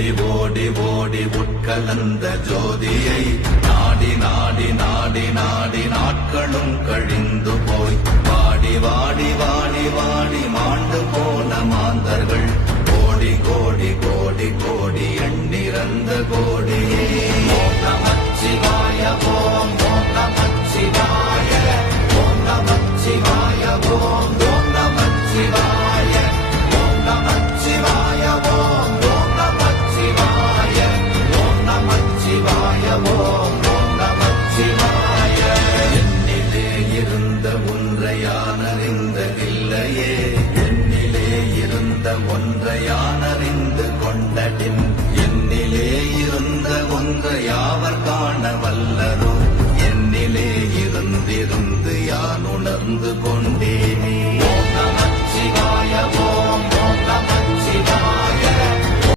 ஓடி ஓடி ஓடி உட்கலந்த ஜோதியை நாடி நாடி நாடி நாடி நாட்களும் கழிந்து போய் வாடி வாடி வாடி வாடி மாண்டு போன மாந்தர்கள்